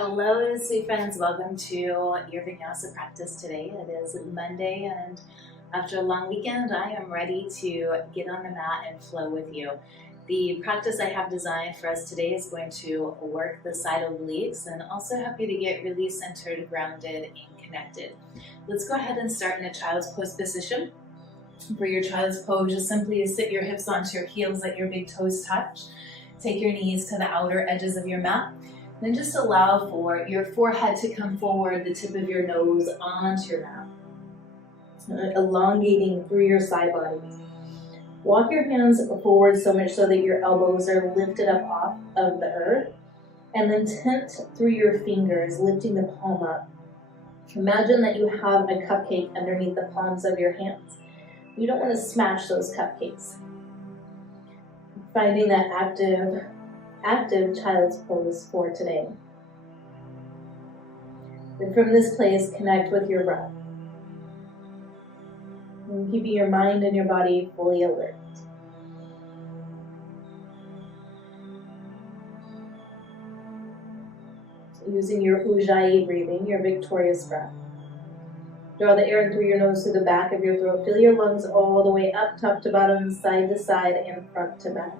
Hello, sweet friends. Welcome to your Vinyasa practice today. It is Monday, and after a long weekend, I am ready to get on the mat and flow with you. The practice I have designed for us today is going to work the side obliques and also help you to get really centered, grounded, and connected. Let's go ahead and start in a child's pose position. For your child's pose, just simply sit your hips onto your heels, let your big toes touch. Take your knees to the outer edges of your mat. Then just allow for your forehead to come forward, the tip of your nose onto your mat. Elongating through your side bodies. Walk your hands forward so much so that your elbows are lifted up off of the earth. And then tent through your fingers, lifting the palm up. Imagine that you have a cupcake underneath the palms of your hands. You don't want to smash those cupcakes. Finding that active child's pose for today. And from this place, connect with your breath. And keeping your mind and your body fully alert. Using your Ujjayi breathing, your victorious breath. Draw the air in through your nose to the back of your throat. Fill your lungs all the way up, top to bottom, side to side, and front to back.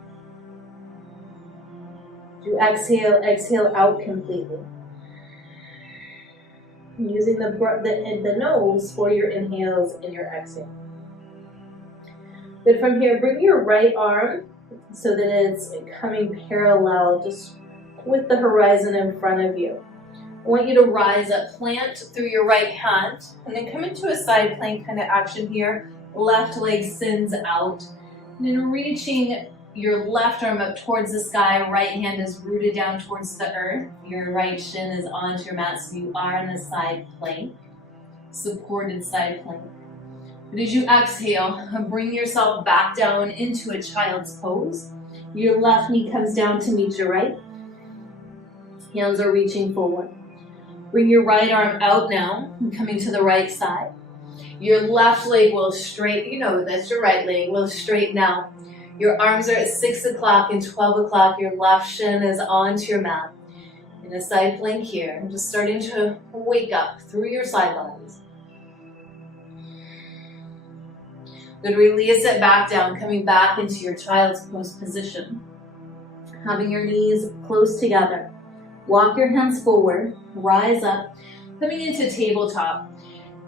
You exhale out completely. Using the nose for your inhales and your exhale. Then from here, bring your right arm so that it's coming parallel just with the horizon in front of you. I want you to rise up, plant through your right hand, and then come into a side plank kind of action here. Left leg sends out, and then reaching your left arm up towards the sky, right hand is rooted down towards the earth. Your right shin is onto your mat, so you are in the side plank, supported side plank. But as you exhale, bring yourself back down into a child's pose. Your left knee comes down to meet your right. Hands are reaching forward. Bring your right arm out now, coming to the right side. Your left leg will straighten, that's your right leg, will straighten out. Your arms are at 6 o'clock and 12 o'clock. Your left shin is onto your mat. In a side plank here. I'm just starting to wake up through your side bodies. Then release it back down, coming back into your child's pose position. Having your knees close together. Walk your hands forward, rise up, coming into tabletop.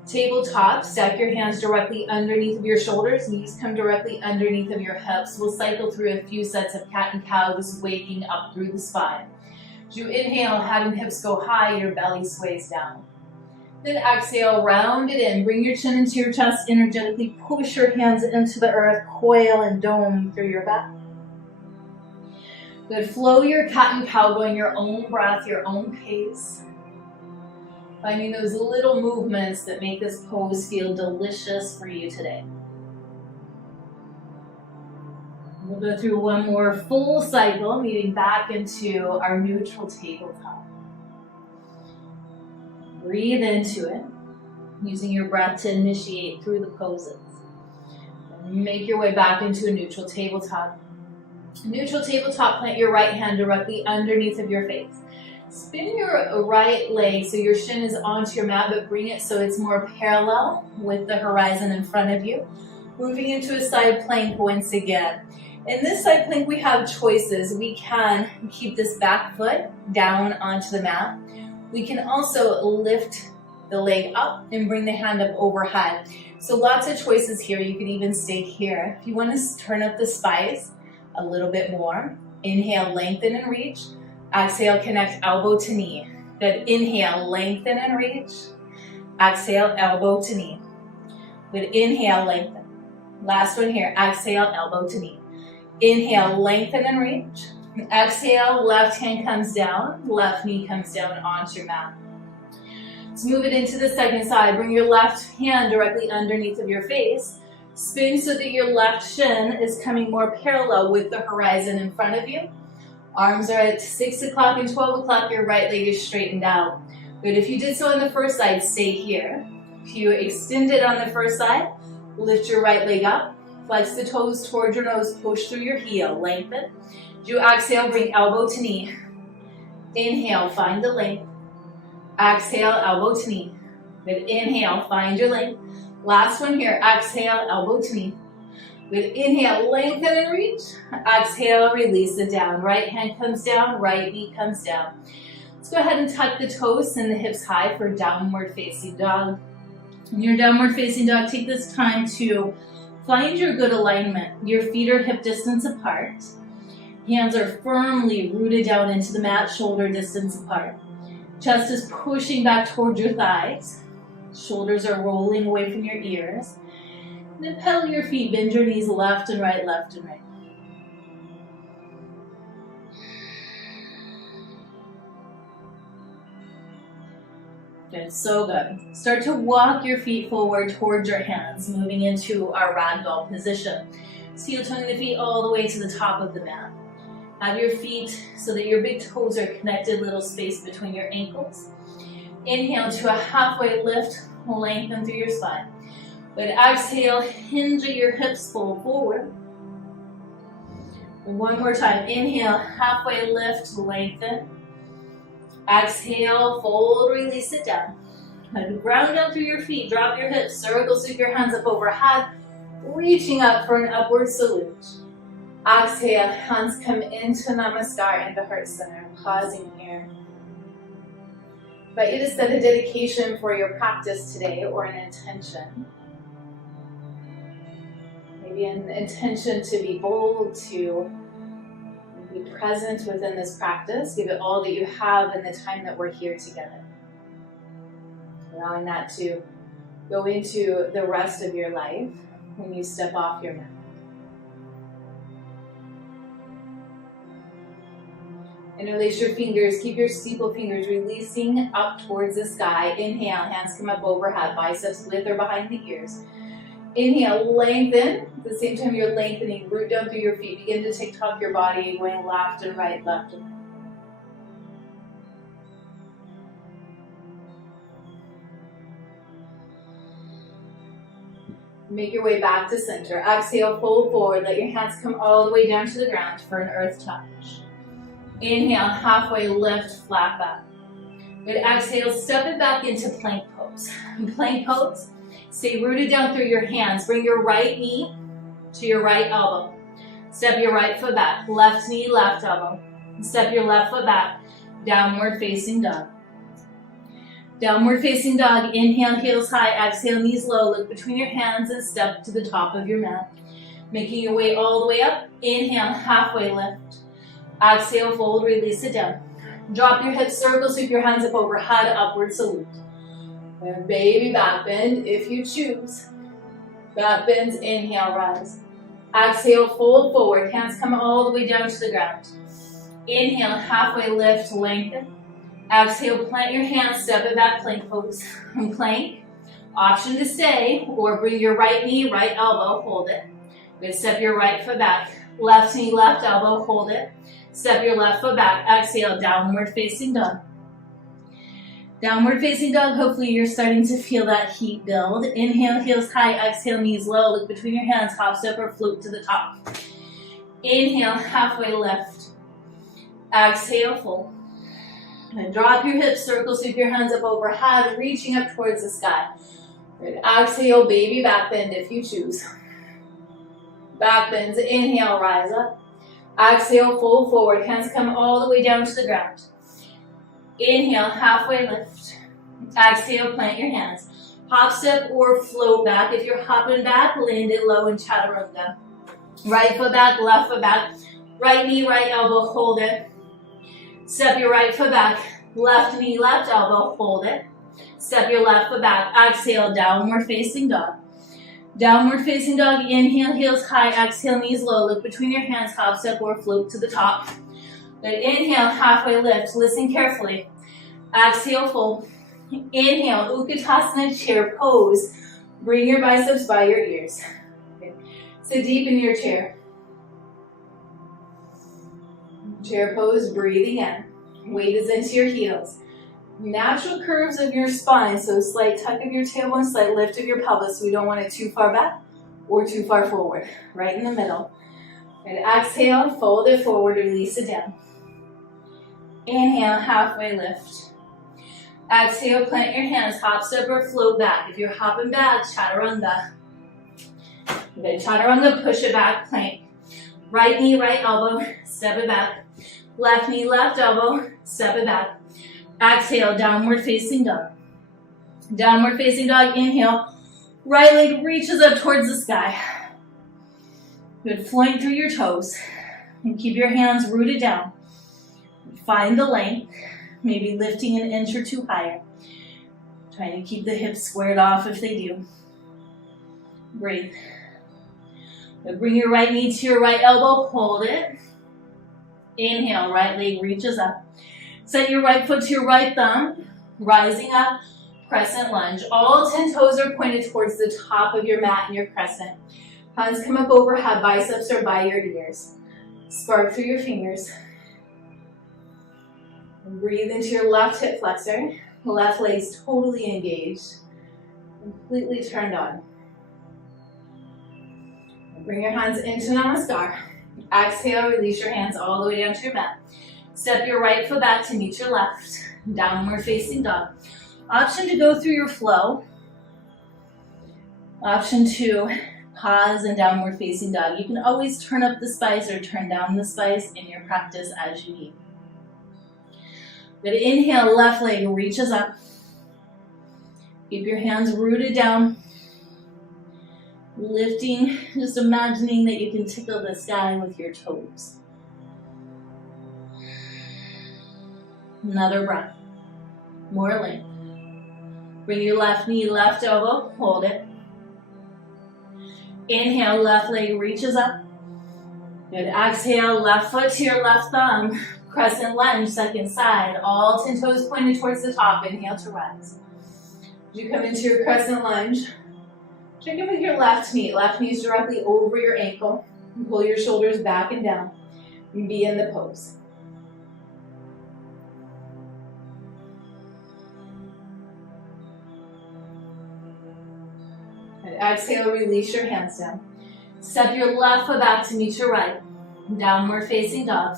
Tabletop, stack your hands directly underneath of your shoulders, knees come directly underneath of your hips. We'll cycle through a few sets of cat and cow, just waking up through the spine. As you inhale, head and hips go high, your belly sways down. Then exhale, round it in, bring your chin into your chest, energetically push your hands into the earth, coil and dome through your back. Good, flow your cat and cow, going your own breath, your own pace. Finding those little movements that make this pose feel delicious for you today. We'll go through one more full cycle, moving back into our neutral tabletop. Breathe into it, using your breath to initiate through the poses. Make your way back into a neutral tabletop. Neutral tabletop, plant your right hand directly underneath of your face. Spin your right leg so your shin is onto your mat, but bring it so it's more parallel with the horizon in front of you. Moving into a side plank once again. In this side plank, we have choices. We can keep this back foot down onto the mat. We can also lift the leg up and bring the hand up overhead. So lots of choices here. You can even stay here. If you want to turn up the spice a little bit more, inhale, lengthen and reach. Exhale, connect elbow to knee. Good, inhale, lengthen and reach. Exhale, elbow to knee. Good, inhale, lengthen. Last one here, exhale, elbow to knee. Inhale, lengthen and reach. Exhale, left hand comes down, left knee comes down onto your mat. Let's move it into the second side. Bring your left hand directly underneath of your face. Spin so that your left shin is coming more parallel with the horizon in front of you. Arms are at 6 o'clock and 12 o'clock, your right leg is straightened out. Good, if you did so on the first side, stay here. If you extend it on the first side, lift your right leg up, flex the toes towards your nose, push through your heel, lengthen. As you exhale, bring elbow to knee. Inhale, find the length. Exhale, elbow to knee. Good, inhale, find your length. Last one here, exhale, elbow to knee. Good, inhale, lengthen and reach. Exhale, release it down. Right hand comes down, right knee comes down. Let's go ahead and tuck the toes and the hips high for downward facing dog. In your downward facing dog, take this time to find your good alignment. Your feet are hip distance apart. Hands are firmly rooted down into the mat, shoulder distance apart. Chest is pushing back towards your thighs. Shoulders are rolling away from your ears. And then pedal your feet, bend your knees left and right, left and right. Good, so good. Start to walk your feet forward towards your hands, moving into our ragdoll position. Steel toeing the feet all the way to the top of the mat. Have your feet so that your big toes are connected, little space between your ankles. Inhale to a halfway lift, lengthen through your spine. But exhale, hinge your hips, fold forward. One more time, inhale, halfway lift, lengthen. Exhale, fold, release it down. And ground down through your feet, drop your hips, circle, sweep your hands up overhead, reaching up for an upward salute. Exhale, hands come into Namaskar, into Heart Center, pausing here. Invite you to set a dedication for your practice today or an intention. Maybe an intention to be bold, to be present within this practice. Give it all that you have in the time that we're here together. Allowing that to go into the rest of your life when you step off your mat. Interlace your fingers, keep your steeple fingers releasing up towards the sky. Inhale, hands come up overhead, biceps width or behind the ears. Inhale, lengthen. At the same time you're lengthening, root down through your feet. Begin to TikTok your body, going left and right, left and right. Make your way back to center. Exhale, fold forward. Let your hands come all the way down to the ground for an earth touch. Inhale, halfway lift, flat back. Good, exhale, step it back into plank pose. In plank pose, stay rooted down through your hands. Bring your right knee to your right elbow. Step your right foot back. Left knee, left elbow. Step your left foot back. Downward facing dog. Downward facing dog. Inhale, heels high. Exhale, knees low. Look between your hands and step to the top of your mat. Making your way all the way up. Inhale, halfway lift. Exhale, fold, release it down. Drop your hips, circle, sweep your hands up overhead, upward salute. And baby back bend if you choose. Back bends, inhale, rise. Exhale, fold forward, hands come all the way down to the ground. Inhale, halfway lift, lengthen. Exhale, plant your hands, step it back, plank pose. And plank, option to stay, or bring your right knee, right elbow, hold it. Good, step your right foot back. Left knee, left elbow, hold it. Step your left foot back. Exhale, downward facing dog. Downward facing dog, hopefully you're starting to feel that heat build. Inhale, heels high. Exhale, knees low. Look between your hands, hop, step, or float to the top. Inhale, halfway lift. Exhale, fold. And drop your hips, circle, sweep your hands up overhead, reaching up towards the sky. Good. Exhale, baby back bend if you choose. Back bends, inhale, rise up. Exhale, fold forward, hands come all the way down to the ground. Inhale, halfway lift. Exhale, plant your hands. Hop, step, or float back. If you're hopping back, land it low in chaturanga. Right foot back, left foot back. Right knee, right elbow, hold it. Step your right foot back. Left knee, left elbow, hold it. Step your left foot back. Exhale, downward facing dog. Downward facing dog, inhale, heels high, exhale, knees low. Look between your hands, hop, step, or float to the top. Good, inhale, halfway lift. Listen carefully. Exhale, fold. Inhale, Utkatasana chair pose. Bring your biceps by your ears. Okay. Sit deep in your chair. Chair pose, breathing in. Weight is into your heels. Natural curves of your spine, so slight tuck of your tailbone, slight lift of your pelvis. We don't want it too far back or too far forward. Right in the middle. And exhale, fold it forward, release it down. Inhale, halfway lift. Exhale, plant your hands, hop, step, or float back. If you're hopping back, chaturanga. Good, chaturanga, push it back, plank. Right knee, right elbow, step it back. Left knee, left elbow, step it back. Exhale, downward facing dog. Downward facing dog, inhale. Right leg reaches up towards the sky. Good, flowing through your toes. And keep your hands rooted down. Find the length, maybe lifting an inch or two higher. Trying to keep the hips squared off if they do. Breathe. Now bring your right knee to your right elbow, hold it. Inhale, right leg reaches up. Set your right foot to your right thumb, rising up, crescent lunge. All 10 toes are pointed towards the top of your mat in your crescent. Hands come up overhead, biceps are by your ears. Spark through your fingers. Breathe into your left hip flexor. Left leg's totally engaged. Completely turned on. Bring your hands into Namaskar. Exhale, release your hands all the way down to your mat. Step your right foot back to meet your left. Downward facing dog. Option to go through your flow. Option to pause and downward facing dog. You can always turn up the spice or turn down the spice in your practice as you need. Good, inhale, left leg reaches up. Keep your hands rooted down. Lifting, just imagining that you can tickle the sky with your toes. Another breath. More length. Bring your left knee, left elbow, hold it. Inhale, left leg reaches up. Good, exhale, left foot to your left thumb. Crescent lunge, second side. All 10 toes pointed towards the top. Inhale to rise. As you come into your crescent lunge, check in with your left knee. Left knee is directly over your ankle. Pull your shoulders back and down. And be in the pose. And exhale, release your hands down. Step your left foot back to meet your right. Downward facing dog.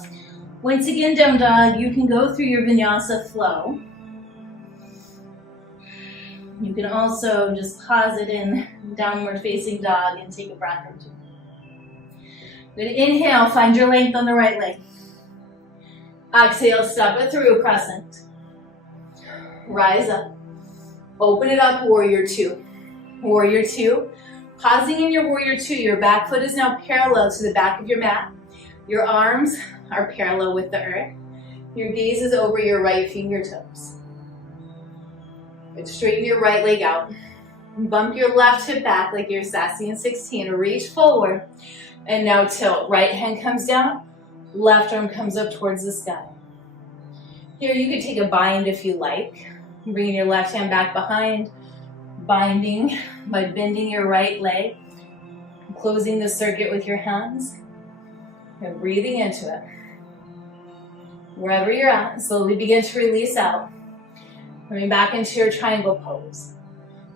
Once again, down dog, you can go through your Vinyasa flow. You can also just pause it in downward facing dog and take a breath or two. Good, inhale, find your length on the right leg. Exhale, step it through, crescent. Rise up. Open it up, warrior two. Warrior two. Pausing in your warrior two, your back foot is now parallel to the back of your mat. Your arms are parallel with the earth. Your gaze is over your right fingertips. Good. Straighten your right leg out. Bump your left hip back like you're sassy in 16. Reach forward. And now tilt. Right hand comes down. Left arm comes up towards the sky. Here you could take a bind if you like. Bringing your left hand back behind. Binding by bending your right leg. Closing the circuit with your hands. And breathing into it. Wherever you're at, slowly begin to release out. Coming back into your triangle pose.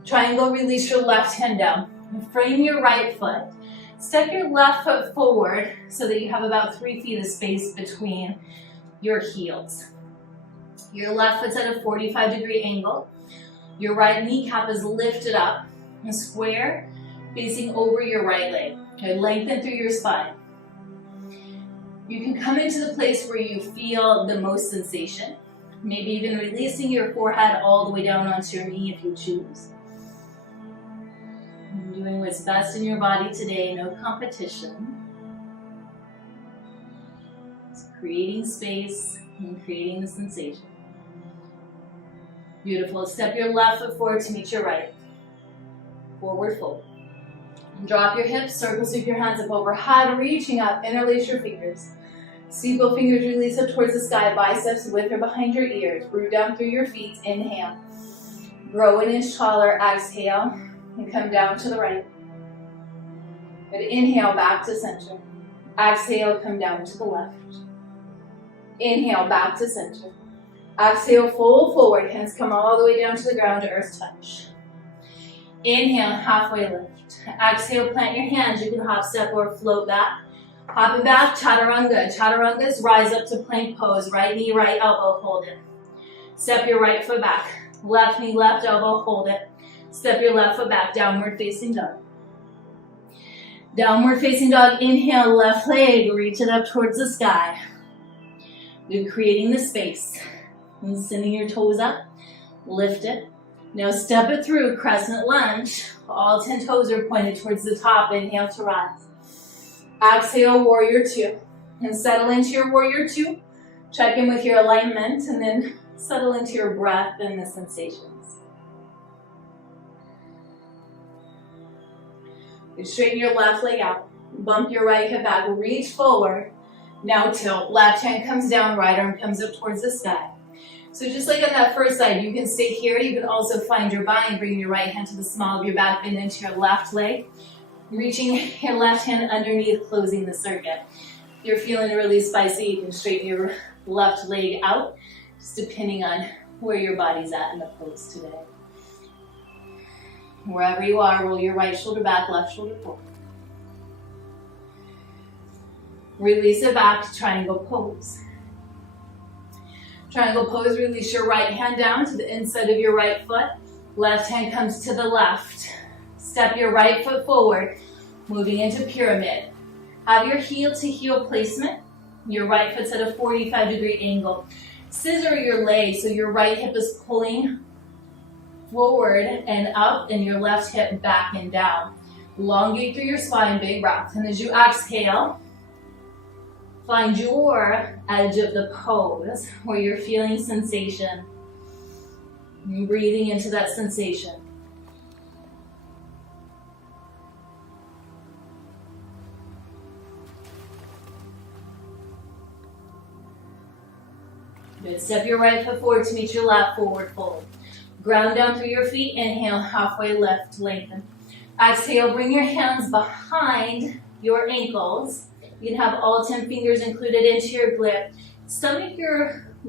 Triangle, release your left hand down. And frame your right foot. Step your left foot forward so that you have about 3 feet of space between your heels. Your left foot's at a 45-degree angle. Your right kneecap is lifted up and square, facing over your right leg. Okay, lengthen through your spine. You can come into the place where you feel the most sensation. Maybe even releasing your forehead all the way down onto your knee if you choose. And doing what's best in your body today, no competition. Just creating space and creating the sensation. Beautiful. Step your left foot forward to meet your right. Forward fold. And drop your hips, circle sweep your hands up overhead, reaching up, interlace your fingers. Steeple fingers release up towards the sky, biceps width or behind your ears. Root down through your feet, inhale. Grow an inch taller, exhale, and come down to the right. Good, inhale, back to center. Exhale, come down to the left. Inhale, back to center. Exhale, fold forward, hands come all the way down to the ground, earth touch. Inhale, halfway lift. Exhale, plant your hands. You can hop, step, or float back. Hop it back, chaturanga. Chaturangas, rise up to plank pose. Right knee, right elbow, hold it. Step your right foot back. Left knee, left elbow, hold it. Step your left foot back, downward facing dog. Downward facing dog, inhale, left leg, reach it up towards the sky. You're creating the space. And sending your toes up, lift it. Now step it through, crescent lunge. All 10 toes are pointed towards the top. Inhale to rise. Exhale, warrior two. And settle into your warrior two. Check in with your alignment and then settle into your breath and the sensations. You straighten your left leg out. Bump your right hip back. Reach forward. Now tilt. Left hand comes down. Right arm comes up towards the sky. So just like on that first side, you can stay here. You can also find your bind. Bring your right hand to the small of your back. Bend into your left leg. Reaching your left hand underneath, closing the circuit. If you're feeling really spicy, you can straighten your left leg out, just depending on where your body's at in the pose today. Wherever you are, roll your right shoulder back, left shoulder forward. Release it back to triangle pose. Triangle pose, release your right hand down to the inside of your right foot. Left hand comes to the left. Step your right foot forward, moving into pyramid. Have your heel to heel placement. Your right foot's at a 45-degree angle. Scissor your leg so your right hip is pulling forward and up, and your left hip back and down. Elongate through your spine, big breath. And as you exhale, find your edge of the pose where you're feeling sensation. And breathing into that sensation. Good. Step your right foot forward to meet your left, forward fold. Ground down through your feet. Inhale, halfway lift, lengthen. Exhale, bring your hands behind your ankles. You can have all 10 fingers included into your grip.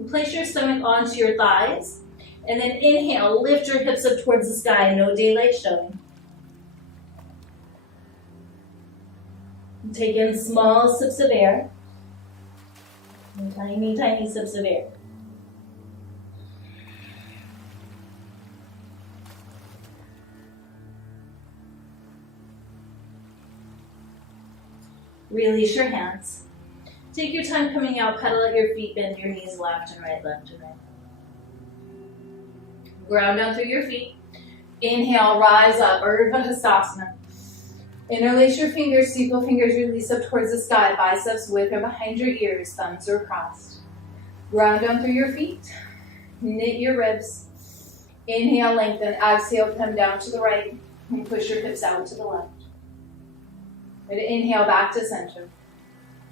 Place your stomach onto your thighs. And then inhale, lift your hips up towards the sky. No daylight showing. Take in small sips of air. And tiny, tiny sips of air. Release your hands. Take your time coming out, pedal at your feet, bend your knees left and right, left and right. Ground down through your feet. Inhale, rise up, Urdhva Hastasana. Interlace your fingers, steeple fingers, release up towards the sky, biceps width or behind your ears, thumbs are crossed. Ground down through your feet, knit your ribs. Inhale, lengthen, exhale, come down to the right, and push your hips out to the left. And inhale, back to center.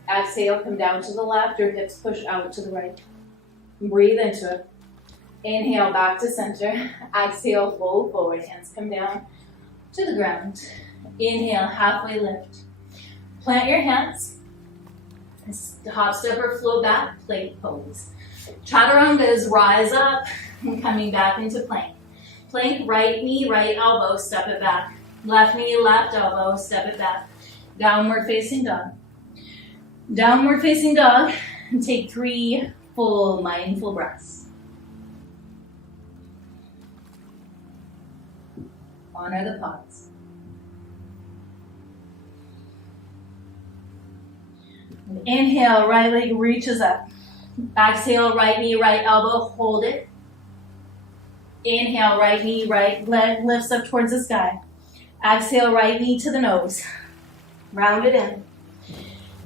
Exhale, come down to the left, your hips push out to the right. Breathe into it. Inhale, back to center. Exhale, fold forward, hands come down to the ground. Inhale, halfway lift. Plant your hands. Hop, step, or flow back, plank pose. Chaturanga is rise up and coming back into plank. Plank, right knee, right elbow, step it back. Left knee, left elbow, step it back. Downward facing dog. Downward facing dog, and take 3 full mindful breaths. Honor the pause. Inhale, right leg reaches up. Exhale, right knee, right elbow, hold it. Inhale, right knee, right leg lifts up towards the sky. Exhale, right knee to the nose. Round it in.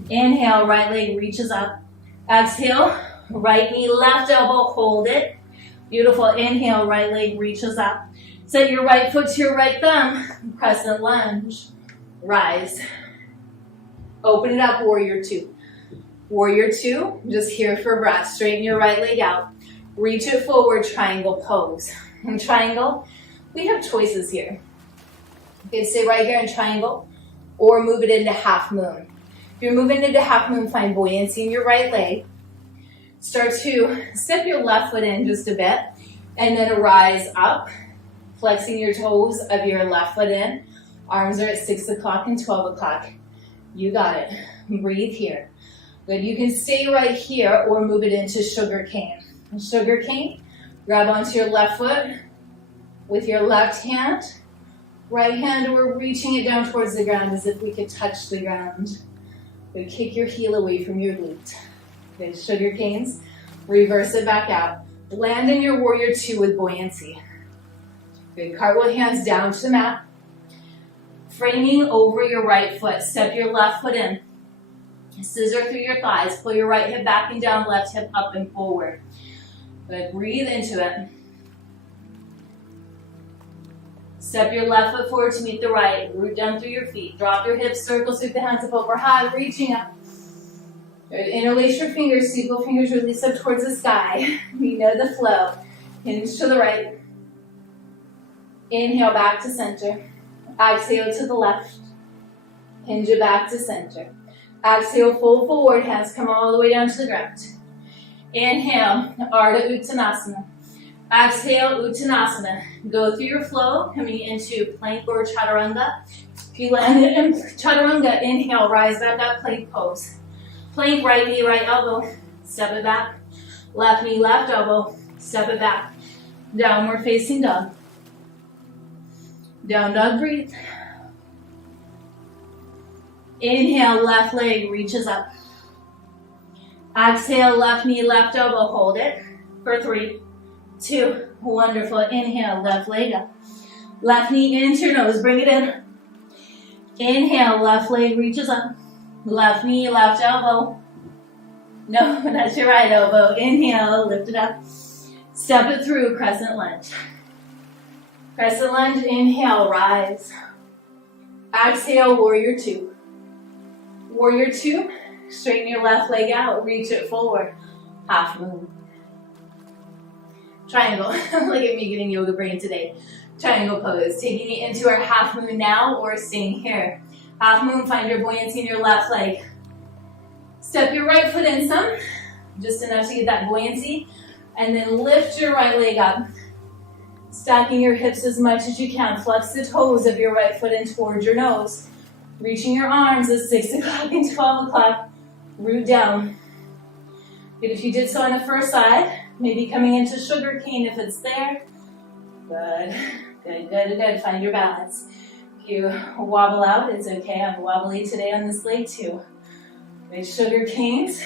Inhale, right leg reaches up. Exhale, right knee, left elbow, hold it. Beautiful. Inhale, right leg reaches up. Set your right foot to your right thumb. Crescent lunge. Rise. Open it up, warrior two. Warrior two, just here for breath. Straighten your right leg out. Reach it forward, triangle pose. In triangle, we have choices here. You can stay right here in triangle or move it into half moon. If you're moving into half moon, find buoyancy in your right leg. Start to step your left foot in just a bit and then rise up, flexing your toes of your left foot in. Arms are at 6 o'clock and 12 o'clock. You got it. Breathe here. Good. You can stay right here or move it into sugar cane. Sugar cane, grab onto your left foot, With your left hand, right hand, we're reaching it down towards the ground as if we could touch the ground. Good, kick your heel away from your glute. Good, sugar canes, reverse it back out. Land in your warrior two with buoyancy. Good, cartwheel hands down to the mat. Framing over your right foot, step your left foot in. Scissor through your thighs, pull your right hip back and down, left hip up and forward. Good, breathe into it. Step your left foot forward to meet the right, root down through your feet. Drop your hips, circle, sweep the hands up overhead, reaching up. Good, interlace your fingers, steeple fingers, release up towards the sky. We know the flow. Hinge to the right. Inhale back to center. Exhale to the left. Hinge it back to center. Exhale, fold forward, hands come all the way down to the ground. Inhale, Ardha Uttanasana. Exhale, Uttanasana. Go through your flow, coming into plank or chaturanga. If you land in chaturanga, inhale, rise back up, plank pose. Plank, right knee, right elbow. Step it back. Left knee, left elbow. Step it back. Downward facing dog. Down dog, breathe. Inhale, left leg reaches up. Exhale, left knee, left elbow, hold it for 3, 2, wonderful. Inhale, left leg up. Left knee into your nose, bring it in. Inhale, left leg reaches up. Left knee, left elbow. No, that's your right elbow. Inhale, lift it up. Step it through, crescent lunge. Crescent lunge, inhale, rise. Exhale, warrior two. Warrior two, straighten your left leg out, reach it forward. Half moon. Triangle, look at me getting yoga brain today. Triangle pose, taking it into our half moon now or staying here. Half moon, find your buoyancy in your left leg. Step your right foot in some, just enough to get that buoyancy, and then lift your right leg up. Stacking your hips as much as you can. Flex the toes of your right foot in towards your nose. Reaching your arms at 6 o'clock and 12 o'clock. Root down. Good, if you did so on the first side, maybe coming into sugar cane if it's there. Good, good, good, good. Find your balance. If you wobble out, it's okay. I'm wobbly today on this leg too. Good, sugar canes.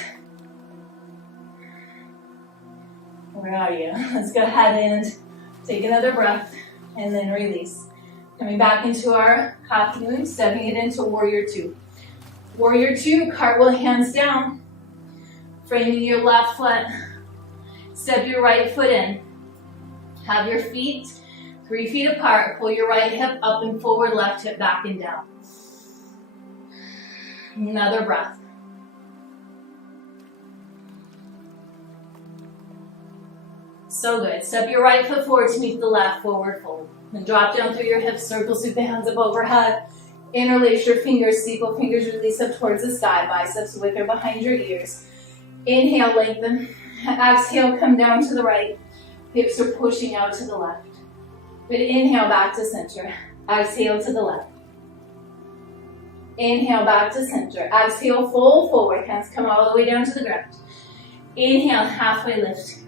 Where are you? Let's go ahead and take another breath and then release. Coming back into our half moon, stepping it into warrior two. Warrior two, cartwheel hands down. Framing your left foot. Step your right foot in. Have your feet 3 feet apart. Pull your right hip up and forward, left hip back and down. Another breath. So good. Step your right foot forward to meet the left, forward fold. And drop down through your hips, circle, sweep the hands up overhead. Interlace your fingers, steeple fingers, release up towards the sky. Biceps wicker behind your ears. Inhale, lengthen. Exhale, come down to the right. Hips are pushing out to the left. Good, inhale, back to center. Exhale to the left. Inhale, back to center. Exhale, fold forward. Hands come all the way down to the ground. Inhale, halfway lift.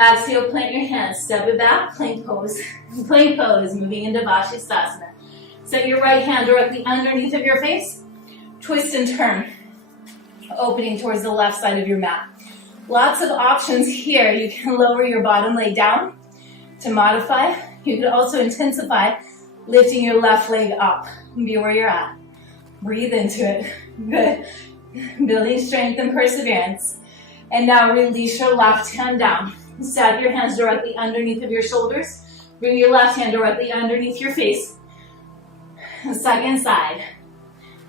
Exhale, plant your hands, step it back, plank pose. Plank pose, moving into Vashisthasana. Set your right hand directly underneath of your face. Twist and turn, opening towards the left side of your mat. Lots of options here. You can lower your bottom leg down to modify. You could also intensify, lifting your left leg up. Be where you're at. Breathe into it. Good. Building strength and perseverance. And now release your left hand down. Stack your hands directly underneath of your shoulders. Bring your left hand directly underneath your face. Second side.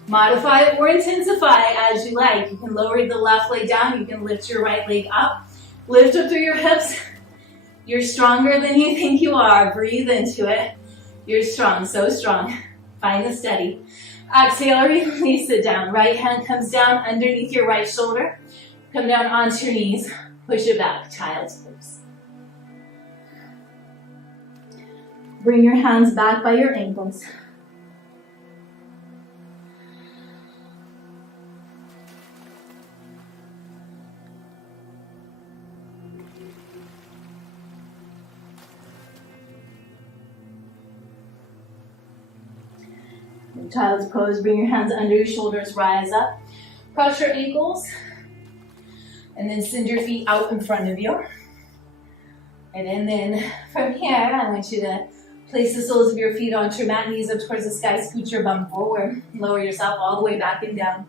Modify or intensify as you like. You can lower the left leg down. You can lift your right leg up. Lift up through your hips. You're stronger than you think you are. Breathe into it. You're strong, so strong. Find the steady. Exhale, release it down. Right hand comes down underneath your right shoulder. Come down onto your knees. Push it back, child's pose. Bring your hands back by your ankles. Child's pose, bring your hands under your shoulders, rise up. Cross your ankles. And then send your feet out in front of you. And then from here, I want you to place the soles of your feet onto your mat, knees up towards the sky, scoot your bum forward. Lower yourself all the way back and down.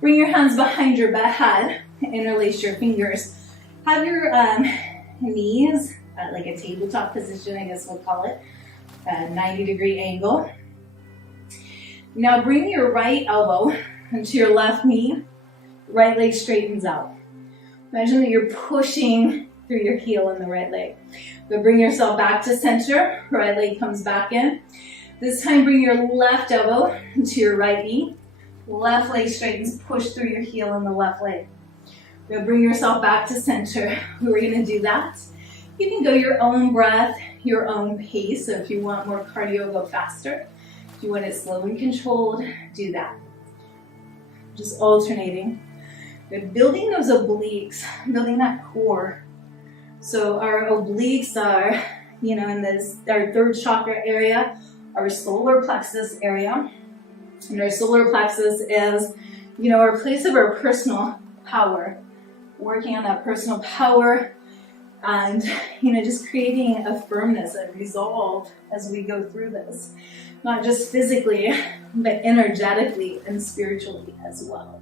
Bring your hands behind your head, interlace your fingers. Have your knees at like a tabletop position, I guess we'll call it, a 90-degree angle. Now bring your right elbow into your left knee, right leg straightens out. Imagine that you're pushing through your heel in the right leg. But bring yourself back to center, right leg comes back in. This time bring your left elbow into your right knee, left leg straightens, push through your heel in the left leg. Now bring yourself back to center. We're gonna do that. You can go your own breath, your own pace. So if you want more cardio, go faster. If you want it slow and controlled, do that. Just alternating. Good. Building those obliques, building that core. So our obliques are, in this, our third chakra area, our solar plexus area. And our solar plexus is, our place of our personal power. Working on that personal power and, just creating a firmness, a resolve as we go through this. Not just physically, but energetically and spiritually as well.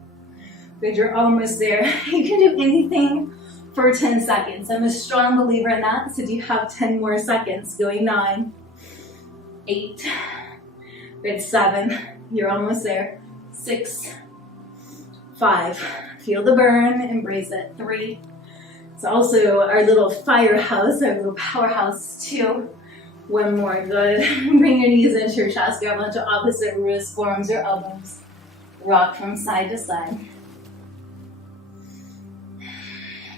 Good, you're almost there. You can do anything for 10 seconds. I'm a strong believer in that. So do you have 10 more seconds? Going 9, 8, good, 7, you're almost there. 6, 5, feel the burn, embrace it. 3, it's also our little firehouse, our little powerhouse. 2, 1 more, good. Bring your knees into your chest, grab onto opposite wrists, forearms or elbows. Rock from side to side.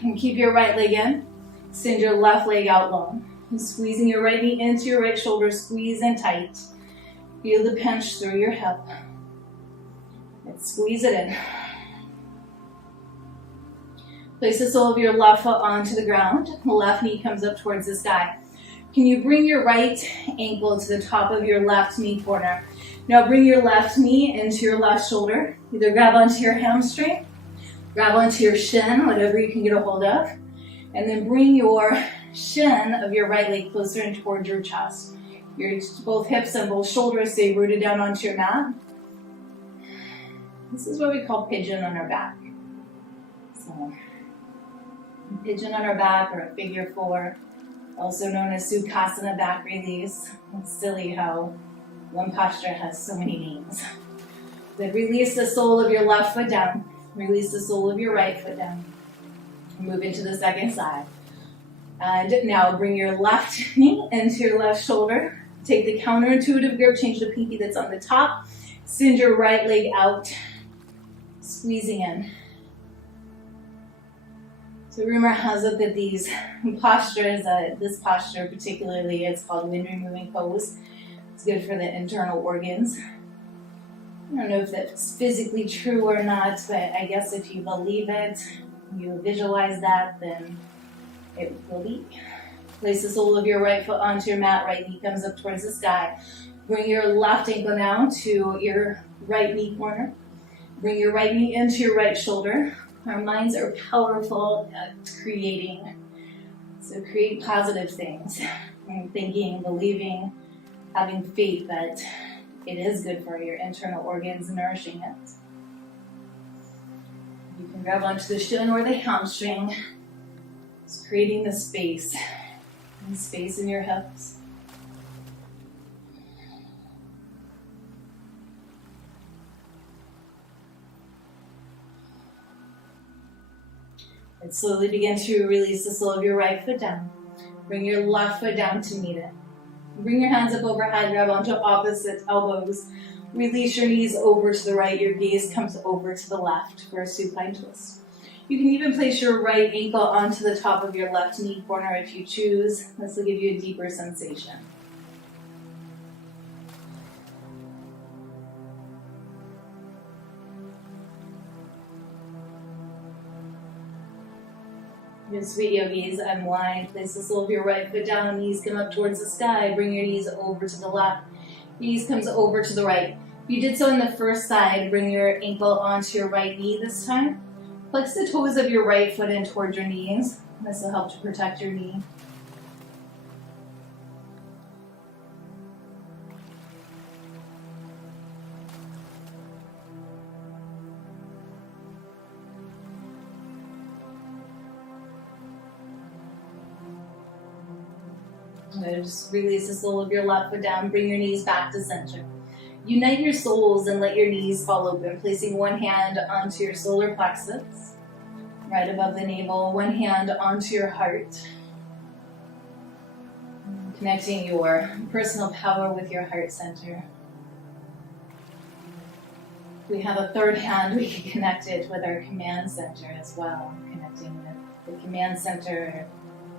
And keep your right leg in. Extend your left leg out long. And squeezing your right knee into your right shoulder, squeeze in tight. Feel the pinch through your hip. And squeeze it in. Place the sole of your left foot onto the ground. Left knee comes up towards the sky. Can you bring your right ankle to the top of your left knee corner? Now bring your left knee into your left shoulder. Either grab onto your hamstring, grab onto your shin, whatever you can get a hold of, and then bring your shin of your right leg closer and towards your chest. Your both hips and both shoulders stay rooted down onto your mat. This is what we call pigeon on our back. So, pigeon on our back, or a figure 4, also known as Sukhasana back release. It's silly how one posture has so many names. Then release the sole of your left foot down. Release the sole of your right foot down. Move into the second side. And now bring your left knee into your left shoulder. Take the counterintuitive grip, change the pinky that's on the top. Send your right leg out, squeezing in. So rumor has it that these postures, this posture particularly, it's called wind removing pose. It's good for the internal organs. I don't know if that's physically true or not, but I guess if you believe it, you visualize that, then it will be. Place the sole of your right foot onto your mat, right knee comes up towards the sky. Bring your left ankle now to your right knee corner. Bring your right knee into your right shoulder. Our minds are powerful at creating. So create positive things. Thinking, believing, having faith that it is good for your internal organs, nourishing it. You can grab onto the shin or the hamstring. It's creating the space. And space in your hips. And slowly begin to release the sole of your right foot down. Bring your left foot down to meet it. Bring your hands up overhead, grab onto opposite elbows. Release your knees over to the right, your gaze comes over to the left for a supine twist. You can even place your right ankle onto the top of your left knee corner if you choose. This will give you a deeper sensation. Good, sweet yogis, unwind. Place the sole of your right foot down, knees come up towards the sky. Bring your knees over to the left. Knees comes over to the right. You did so in the first side. Bring your ankle onto your right knee this time. Flex the toes of your right foot in towards your knees. This will help to protect your knee. Just release the sole of your left foot down. Bring your knees back to center. Unite your soles and let your knees fall open, placing one hand onto your solar plexus, right above the navel, one hand onto your heart, connecting your personal power with your heart center. We have a third hand, we can connect it with our command center as well, connecting with the command center.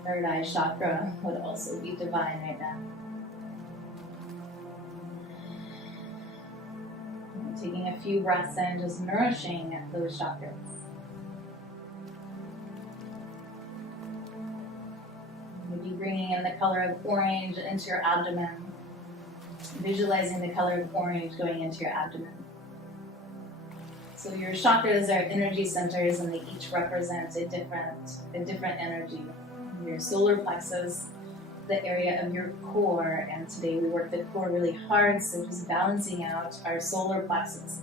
Third eye chakra would also be divine right now. And taking a few breaths in, just nourishing those chakras. Maybe bringing in the color of orange into your abdomen. Visualizing the color of orange going into your abdomen. So your chakras are energy centers and they each represent a different energy. Your solar plexus, the area of your core, and today we work the core really hard, so just balancing out our solar plexus.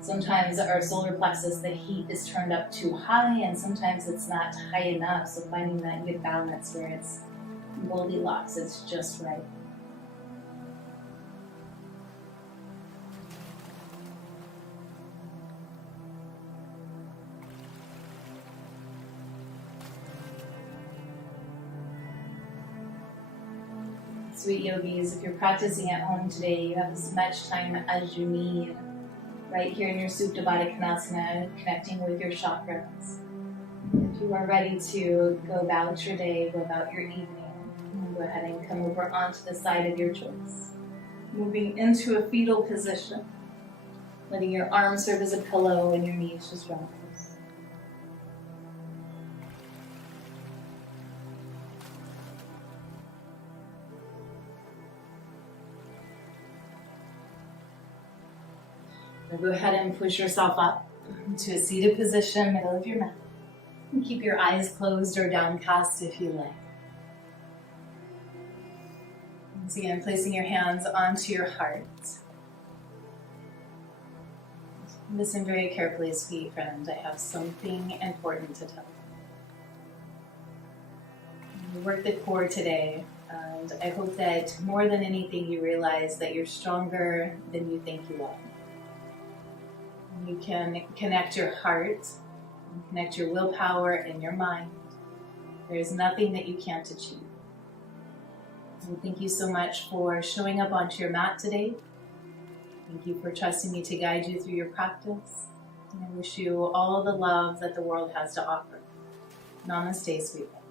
Sometimes our solar plexus, the heat is turned up too high, and sometimes it's not high enough, so finding that good balance where it's Goldilocks, it's just right. Sweet yogis, if you're practicing at home today, you have as much time as you need right here in your Supta Baddha Konasana, connecting with your chakras. If you are ready to go about your day, go about your evening, go ahead and come over onto the side of your choice. Moving into a fetal position, letting your arms serve as a pillow and your knees just drop. Go ahead and push yourself up to a seated position, middle of your mat. And keep your eyes closed or downcast if you like. Once again, placing your hands onto your heart. Listen very carefully, sweet friend. I have something important to tell you. We work the core today, and I hope that more than anything you realize that you're stronger than you think you are. You can connect your heart, connect your willpower and your mind. There's nothing that you can't achieve. And thank you so much for showing up onto your mat today. Thank you for trusting me to guide you through your practice. And I wish you all the love that the world has to offer. Namaste, sweet friend.